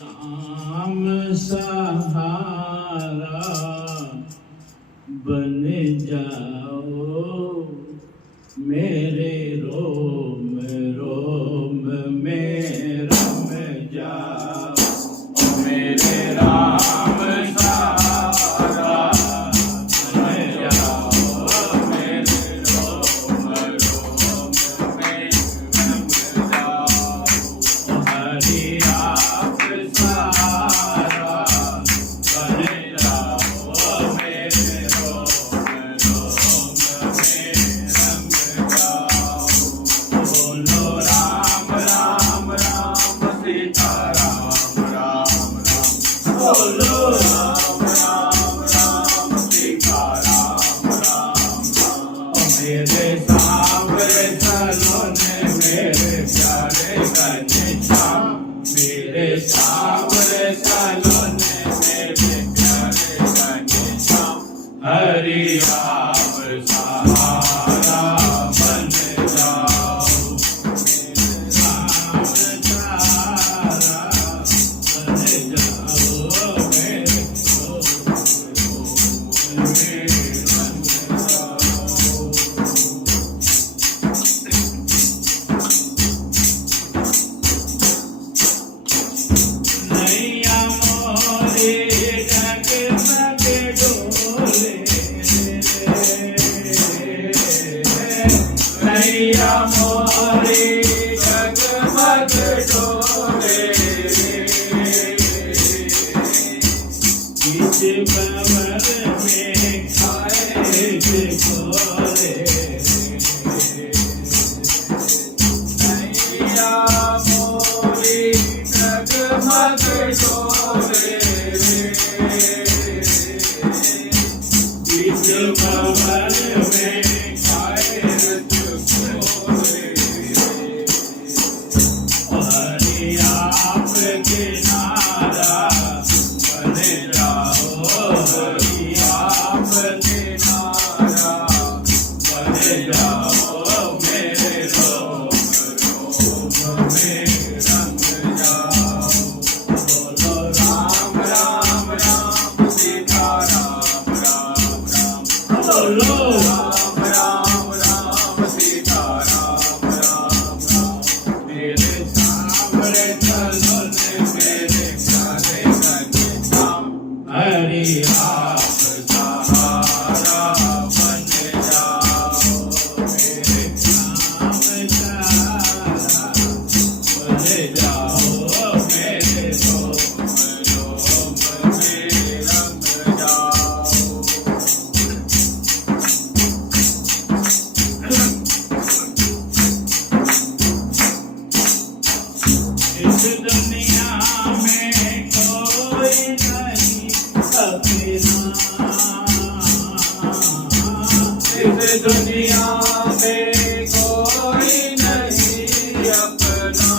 राम सहारा बन जाओ मेरे रोम रोम में रम जाओ मेरे राम सहारा बन जाओ मेरे रोम रोम में रम जाओ हरि आप सहारा बन जाओ मेरे रोम रोम में रम जाओ बोलो राम राम राम सीता राम राम राम बोलो राम राम राम सीता राम राम राम मेरे सांवरे सलोने मेरे प्यारे घनश्याम मेरे सांवरे सलोने मेरे प्यारे घनश्याम हरि आप सहारा बन जाओ मेरे राम सहारा बन जाओ मेरे रंग नैया मोरे जग मग डोले नैया मोरे जग मग डोले बीच भंवर में खाए खोले नैया मोरी जगमग डोले बीच भंवर में खाए खोले हरि आप किनारा बन जाओ हरि आप किनारा बन जाओ मेरे रोम रोम में रंग जाओ बोलो राम राम राम सीता राम राम राम बोलो राम राम राम सीता राम राम राम मेरे सांवरे सलोने मेरे प्यारे घनश्याम हरि आप सहारा बन जाओ मेरे श्याम सहारा बन जाओ मेरे रोम रोम में रंग जाओ इस दुनिया में कोई नहीं अपना इस दुनिया में कोई नहीं अपना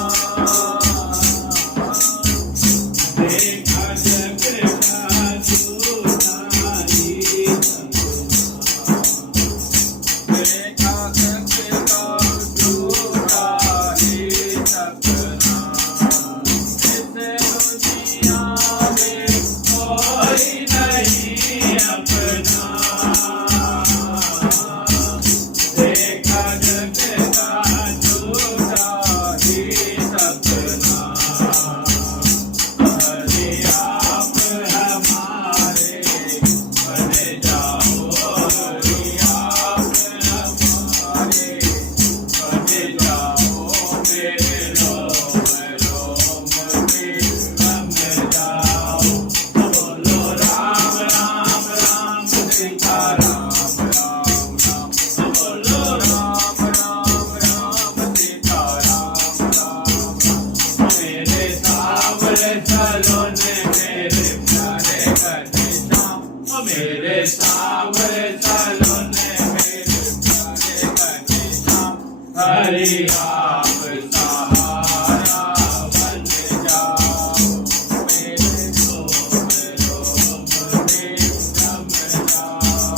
देखा जग का झूठा ही सपना देखा जग का झूठा ही सपना इस दुनिया में कोई नहीं अपना देखा जग का झूठा ही सपना हरि आप हमारे बन जाओ हरि आप हमारे बन जाओ मेरे रोम रोम में रम जाओ बोलो राम राम राम सीता राम राम राम बोलो राम राम राम सीता राम राम राम मेरे सांवरे सलोने मेरे प्यारे घनश्याम मेरे सांवरे सलोने मेरे प्यारे घनश्याम हरि आप सहारा बन जाओ मेरे रोम रोम में रम जाओ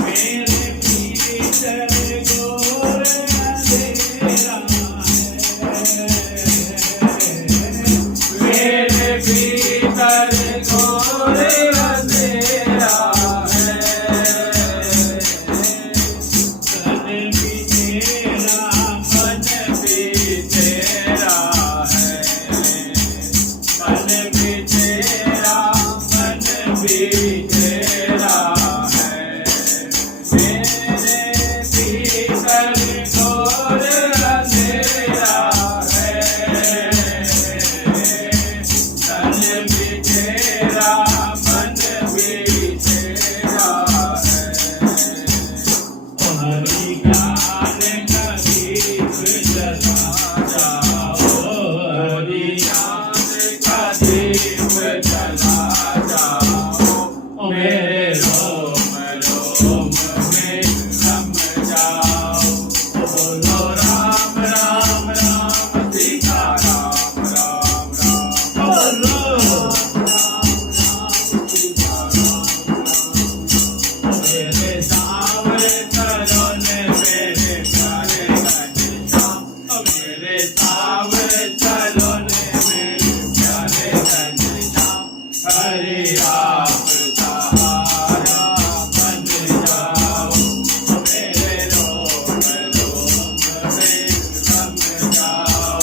मेरे भीतर गो याद कभी चला जाओ हरि याद कभी चला जाओ मेरे रोम रोम में रम जाओ बोलो राम राम राम सीता राम राम राम बोलो मेरे सावरे चलोने मेरे प्यारे घनश्याम मेरे सावरे चलोने मेरे प्यारे घनश्याम हरे आप सहारा बन जाओ मेरे रोम रोम में रम जाओ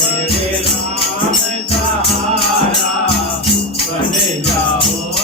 मेरे राम सहारा बन जाओ